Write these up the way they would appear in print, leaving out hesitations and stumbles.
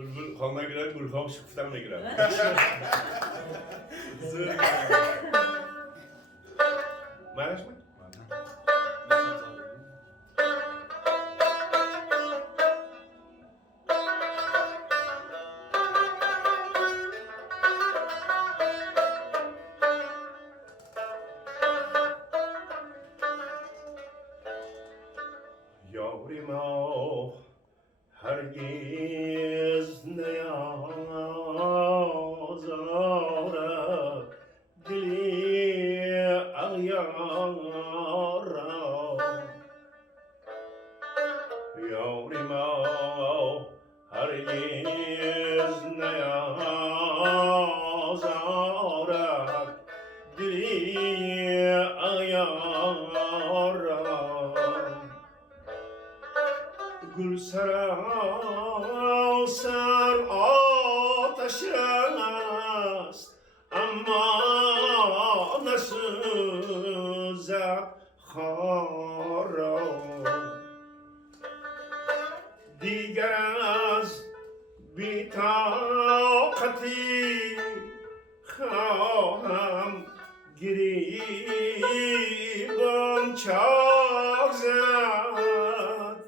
بلبل خواه نگیرد گلها شکفتم نگیرد منش من؟ یاری ما هرگز نیازارد دلی اغیار را یاری ما هرگز نیازارد دلی اغیار را گل سراسر آتش است اما نسوزد خار را دیگر از بی‌طاقتی خواهم گریبان چاک زد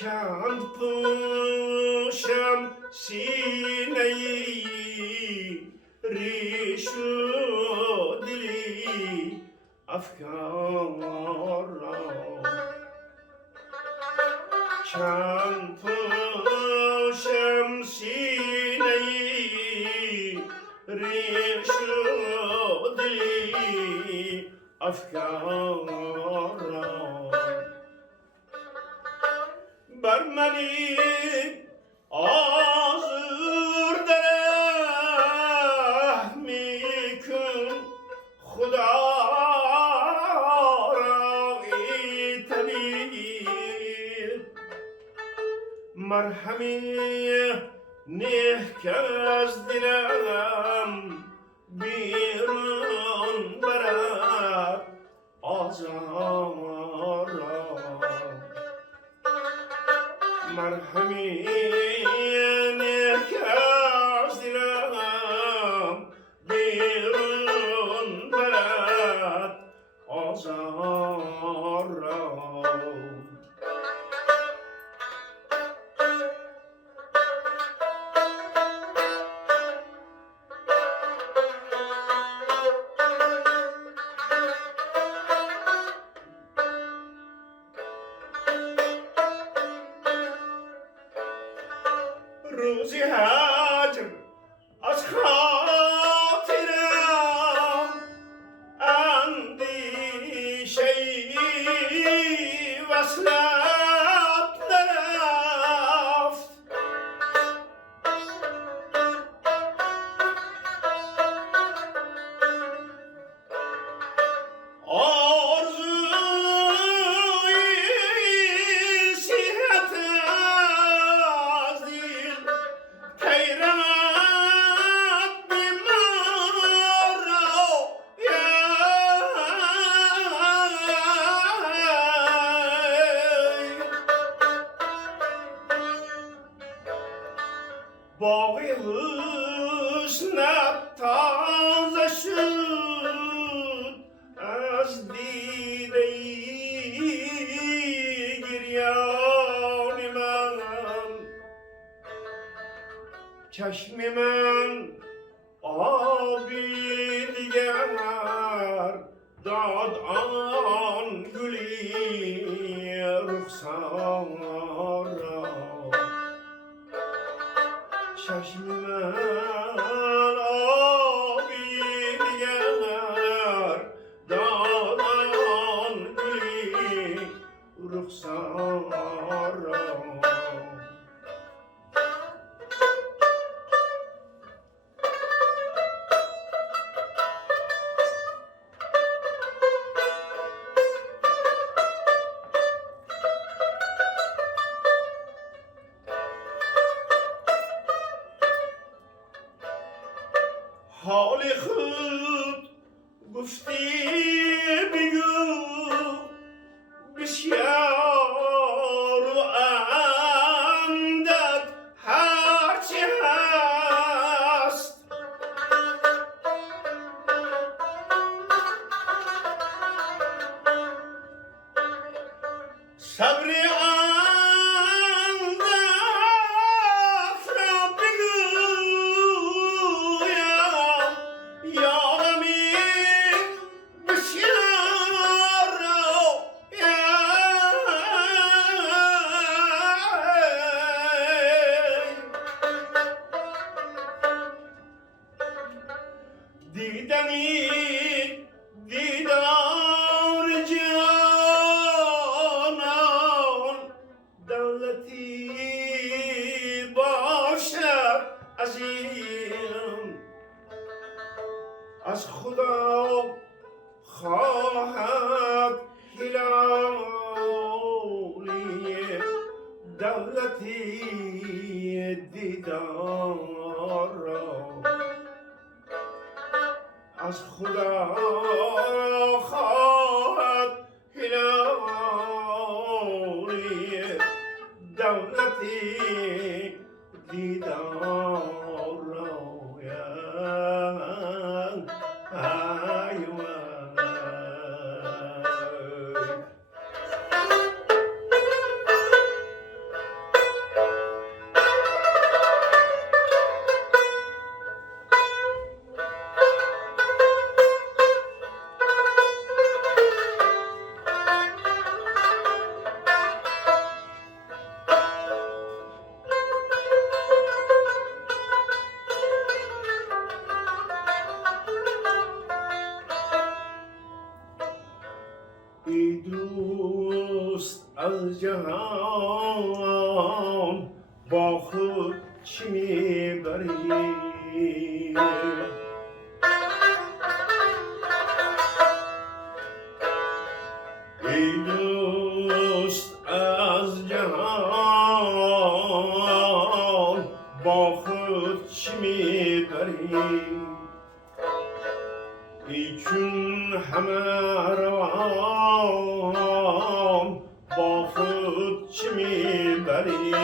چند پوشم سینه‌ای ریش و دلی افکار را چند پوشم سینه‌ای ریش و دلی افکار را بر منی آزرده رحمی کن خدا را ای طبیب مرهمی نه که از دلم بیرون برد آزار را مرهمی نه که از دلم بیرون برد آزار را روزی هجر از خاطرم اندیشه‌ای وصلت نرفت باغ حسنت تازه شد از دیده گریان من چشم من آبی دیگر داد آن گلی رخسار را چشم من آبی دیگر داد آن گلی رخسار را حال خود گفتی بگو بسیار و اندک دیدنی دیدار جانان دولتی باشد عظیم از خدا خواهد هلالی دولتی دیدار را از خدا خواهد هلالی دولتی دیدار را ای دوست از جهان با خود چی میبری ای دوست از جهان با خود چی میبری ای چون همه روان با خود چی میبری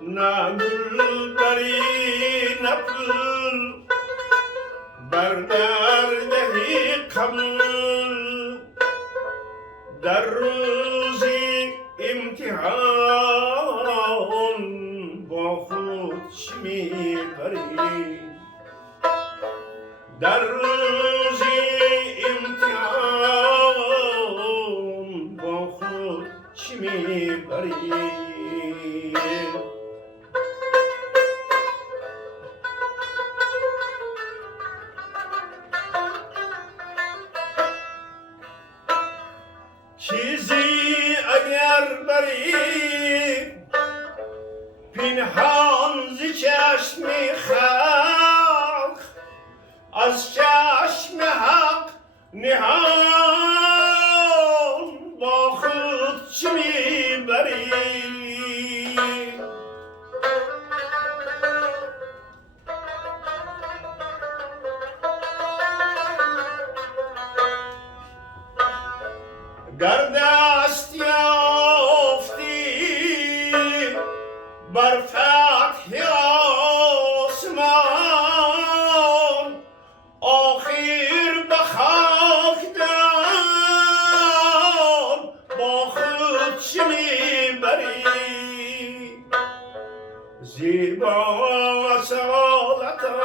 نه گل بری نه پول بر دردهی قبول در روز امتحان با خود چی میبری در روز امتحان با خود چی میبری چیزی اگر بری پنهان ز چشم خلق از چشم حق نهان با خود چی میبری در دست یافتی بر فتح آسمان آخر به خاکدان با خود چی میبری زیبا اصالتم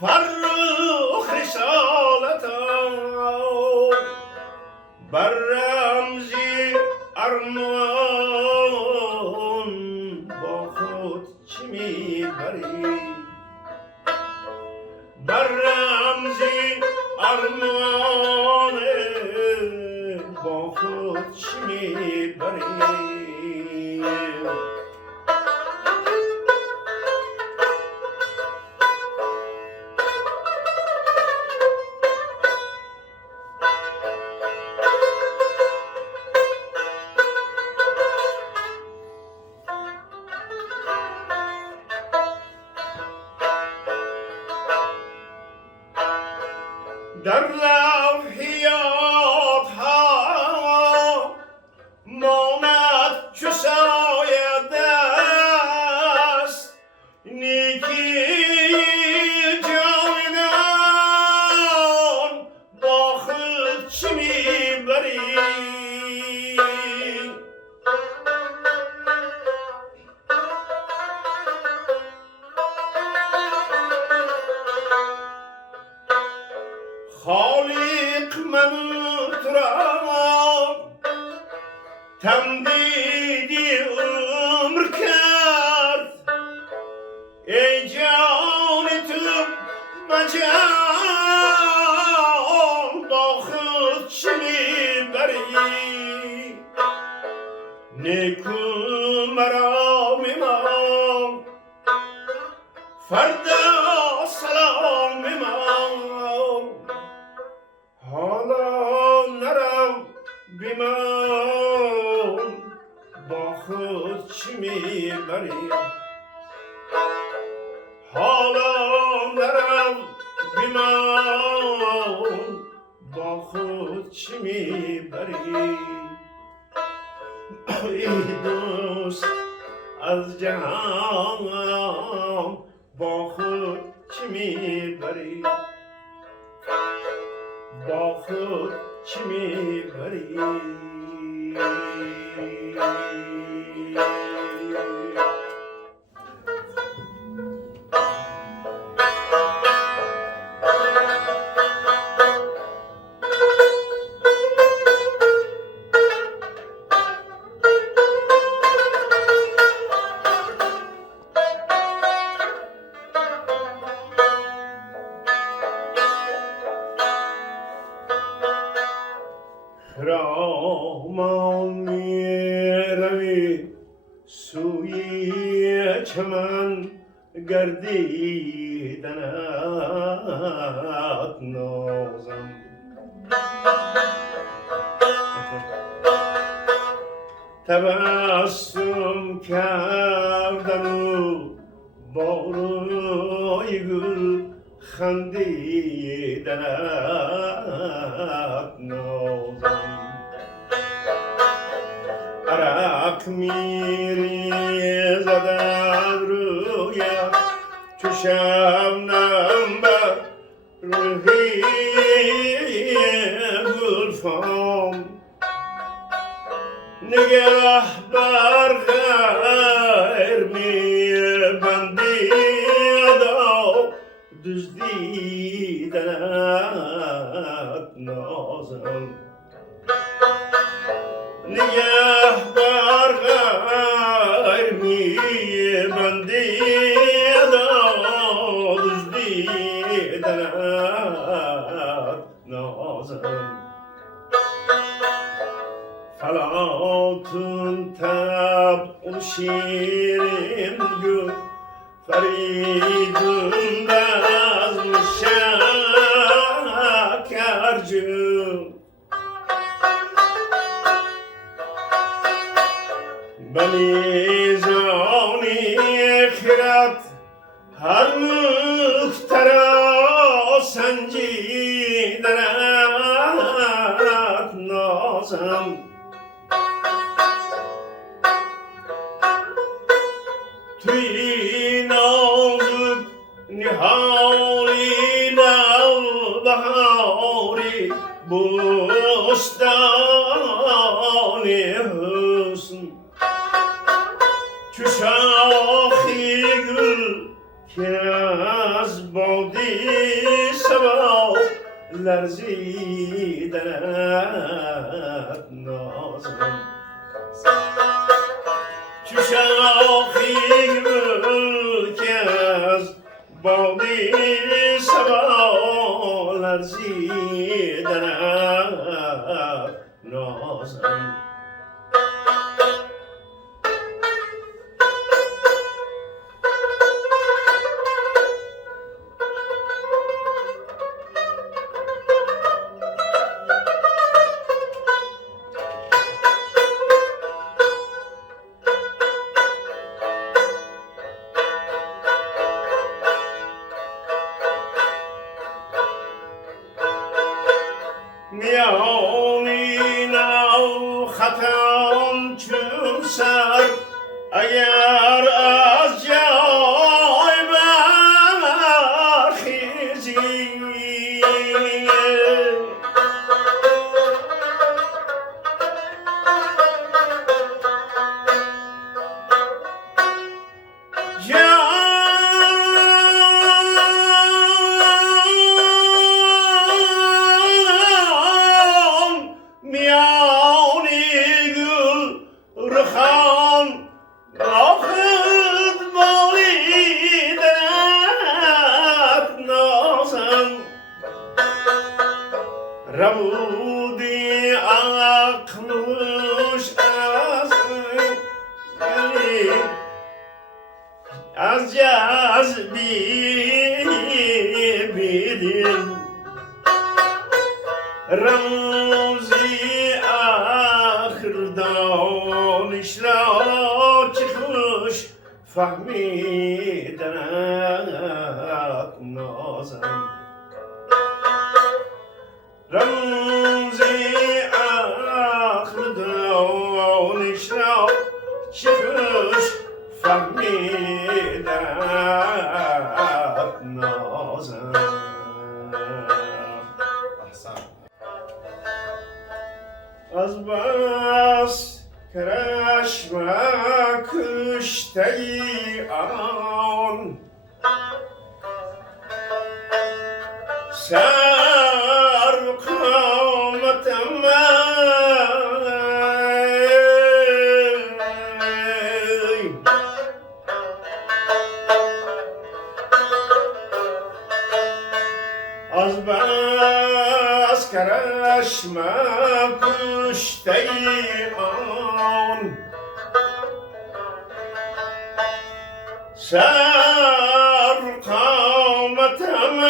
فرخ رسالتم بر رمزی ارمان با خود چی میبری بر رمزی ارمان با خود چی میبری در لوحیات ها ماند چو سایه دست نیکی جاودان با خود چی میبری خالق من تو را تمدیدی عمر کرد ای جان نیکو مرا میمان فردا سلام میمان حالا نرم بیمان با خود چی میبری حالا نرم بیمان با خود چی میبری ای دوست از جهان با خود چی میبری با خود چی میبری خرامان میروی سوی چمن گردیدنت نازم تبسم کردم و با روی گل خندیدنت نازم عرق میریزد از رویت چو شبنم بر روحی گلفام نگه بر غیر میبندی ادا دزدیدنت نازم نگه بر غیر میبندی ادا دزدیدنت نازم فلاتون طبع و شیرین گل فریدون بزم شکرجو به میزانی خرد هر مخترا سنجیدنت نازم توی نازک نهالی نوبهاری بستان حسن چو شاخی گل که از بادی صبا لرزیدنت نازم چو شاخی گل که از بادی صبا لرزیدنت نازم میانی نو خطم چون سر اگر از جای برخیزی ربودی عقلش از جذبی بیدیم رمزی آخر دانش را چه خوش فهمیدنت نازم رمزی آخر دانش را چه خوش فهمیدنت نازم از بس کرشم کشته آن سر قامتم از بس کرشم کشته آن سر قامتم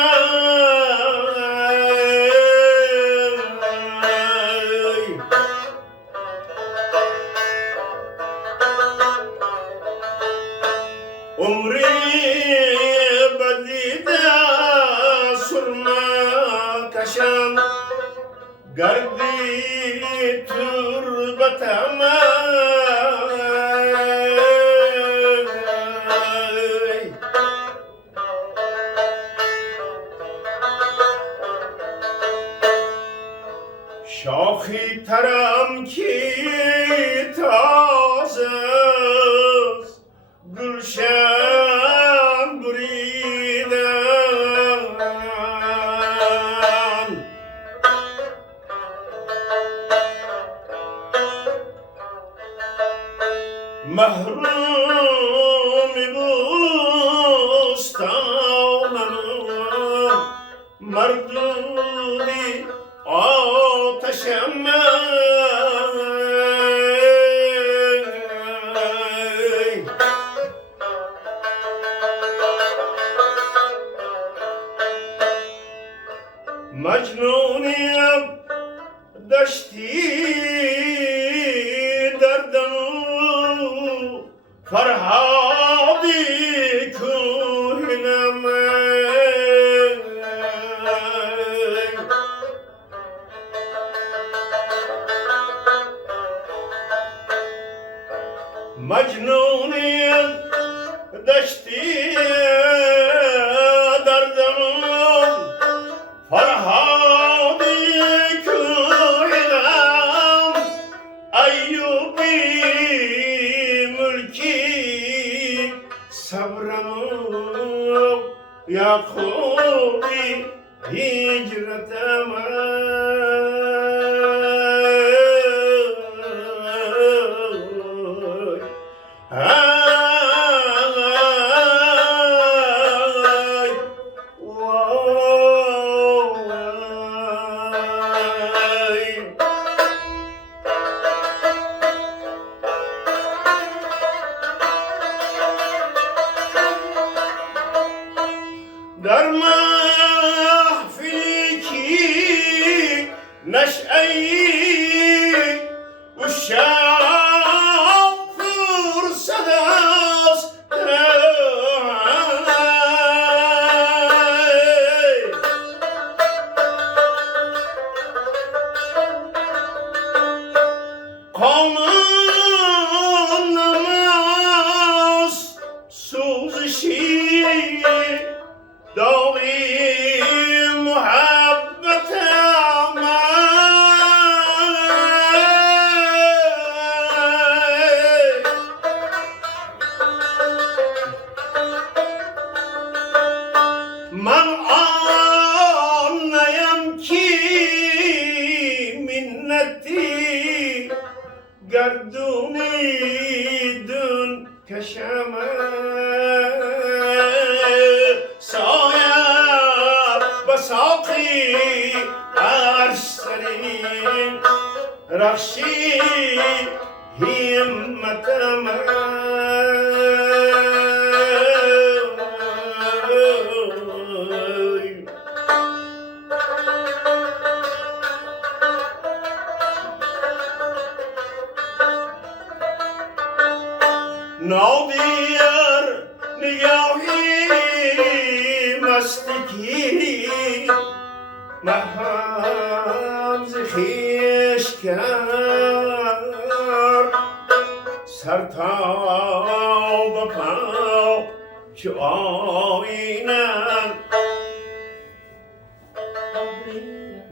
عمری بدیده سرما کشم گردی تربتم شاخی ترم که تازه است گلشن بریدم محروم بوستانم مردودی آتشم مجنونیم دشتی دردم فرهادی کوهنم مجنونیم دشتی دردم فرهادی کوهنم ایوبی ملکی صبرم یعقوبی هجرتم در محفلی کی نشئی و شب فرصت است قامان نماز سوزشی داغی محبت من آن نیم کی منتی گردونی دون کشم ساقی ارسلین رخشی همتم نادر نگاهی مستکی محرم ز خویش کرد سر تا به پا چو آینه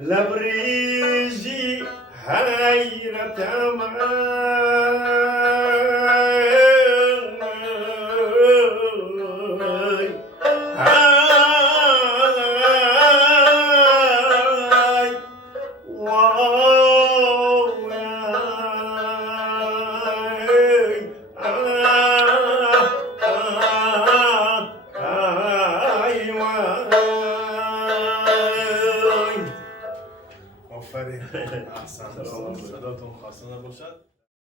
لبریزی حیرتم آفرین. احسن. صداتون خاصه نباشد.